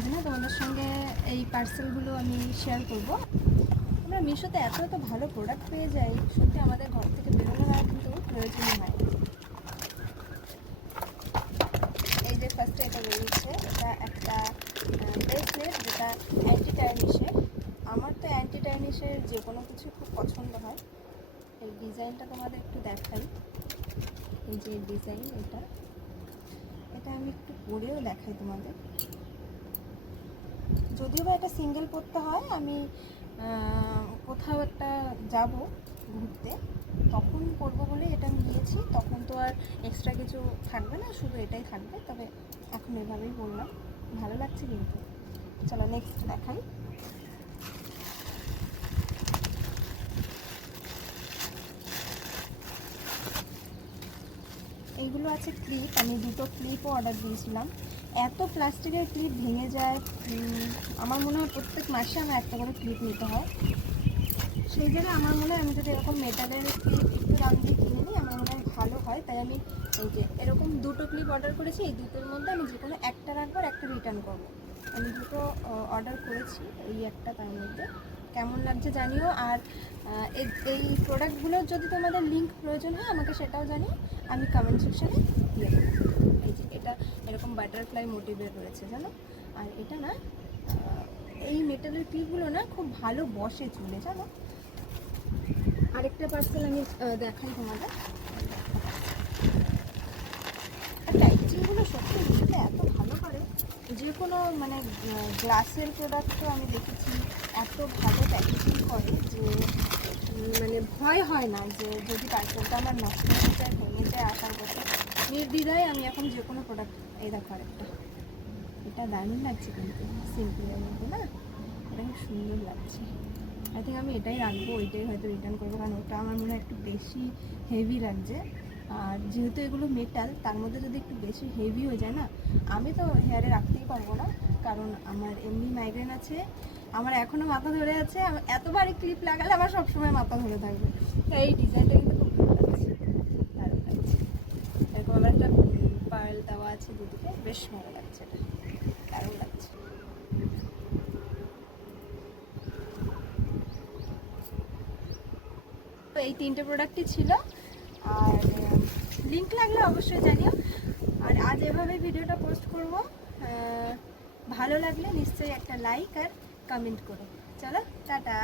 আজ না তোমাদের সঙ্গে এই পার্সেলগুলো আমি শেয়ার করব। আমরা মিশোতে এত এত ভালো প্রোডাক্ট পেয়ে যাই, সত্যি আমাদের ঘর থেকে বেরোনো আর কিন্তু প্রয়োজনই হয়। এই যে ফার্স্টে এটা বেরিয়েছে, এটা একটা ব্রেসলেট যেটা অ্যান্টি টার্নিশের। আমার তো অ্যান্টি টার্নিশের যে কোনো কিছু খুব পছন্দ হয়। এই ডিজাইনটা তোমাদের একটু দেখাই। এই যে ডিজাইন, এটা আমি একটু পরেও দেখাই তোমাদের। যদিও বা এটা সিঙ্গেল পরতে হয়, আমি কোথাও একটা যাব ঘুরতে তখন পরবো বলে এটা নিয়েছি। তখন তো আর এক্সট্রা কিছু থাকবে না, শুধু এটাই থাকবে। তবে এখন এভাবেই বললাম, ভালো লাগছে কিন্তু। চলো নেক্সট দেখাই। এইগুলো আছে ক্লিপ। আমি দুটো ক্লিপও অর্ডার দিয়েছিলাম। এত প্লাস্টিকের ক্লিপ ভেঙে যায়, আমার মনে হয় প্রত্যেক মাসে আমার একটা করে ক্লিপ নিতে হয়। সেই জায়গায় আমার মনে হয় আমি যদি এরকম মেটালের ক্লিপ একটু দাম দিয়ে কিনে নিই, আমার মনে হয় ভালো হয়। তাই আমি এই যে এরকম দুটো ক্লিপ অর্ডার করেছি। এই দুটোর মধ্যে আমি যে কোনো একটা রাখবো আর একটা রিটার্ন করবো। আমি দুটো অর্ডার করেছি, এই একটা তার মধ্যে। কেমন লাগছে জানিও। আর এই প্রোডাক্টগুলোর যদি তোমাদের লিঙ্ক প্রয়োজন হয় আমাকে সেটাও জানিও, আমি কমেন্ট সেকশানে দিয়ে দেবো। এই যে এটা এরকম বাটারফ্লাই মোটিভের রয়েছে জানো। আর এটা না, এই মেটালের ক্লিপগুলো না খুব ভালো বসে চুলে জানো। আরেকটা পার্সেল আমি দেখাই তোমাদের। আর প্যাকেজিংগুলো সত্যি মিশোতে এত ভালো করে। যে কোনো মানে গ্লাসের প্রোডাক্টও আমি দেখেছি এত ভালো প্যাকেজিং করে যে মানে ভয় হয় না যে যদি পার্সেলটা আমার নষ্ট হয়ে যায়, ভেঙে যায় আসার পথে। নির্দ্বিধায় আমি এখন যে কোনো প্রোডাক্ট, এই দেখো আরেকটা, এটা দারুণ লাগছে কিন্তু সিম্পলের মধ্যে না, এটা খুব সুন্দর লাগছে। আই থিঙ্ক আমি এটাই রাখবো, ওইটাই হয়তো রিটার্ন করবো, কারণ ওটা আমার মনে হয় একটু বেশি হেভি লাগছে। আর যেহেতু এগুলো মেটাল, তার মধ্যে যদি একটু বেশি হেভি হয়ে যায় না, আমি তো হেয়ারে রাখতেই পারবো না। কারণ আমার এমনি মাইগ্রেন আছে, আমার এখনও মাথা ধরে আছে। এতবার এই ক্লিপ লাগালে আমার সবসময় মাথা ধরে থাকবে। তো এই ডিজাইনটা কিন্তু খুব ভালো লাগছে, দারুণ লাগছে। এরকম আবার একটা পার্ল দেওয়া আছে দুদিকে, বেশ ভালো লাগছে, এটা দারুণ লাগছে। তো এই তিনটে প্রোডাক্টই ছিল। আর লিঙ্ক লাগলে অবশ্যই জানিও। আর আজ এভাবে ভিডিওটা পোস্ট করব। ভালো লাগলে নিশ্চয়ই একটা লাইক আর কমেন্ট করো। চলো টাটা।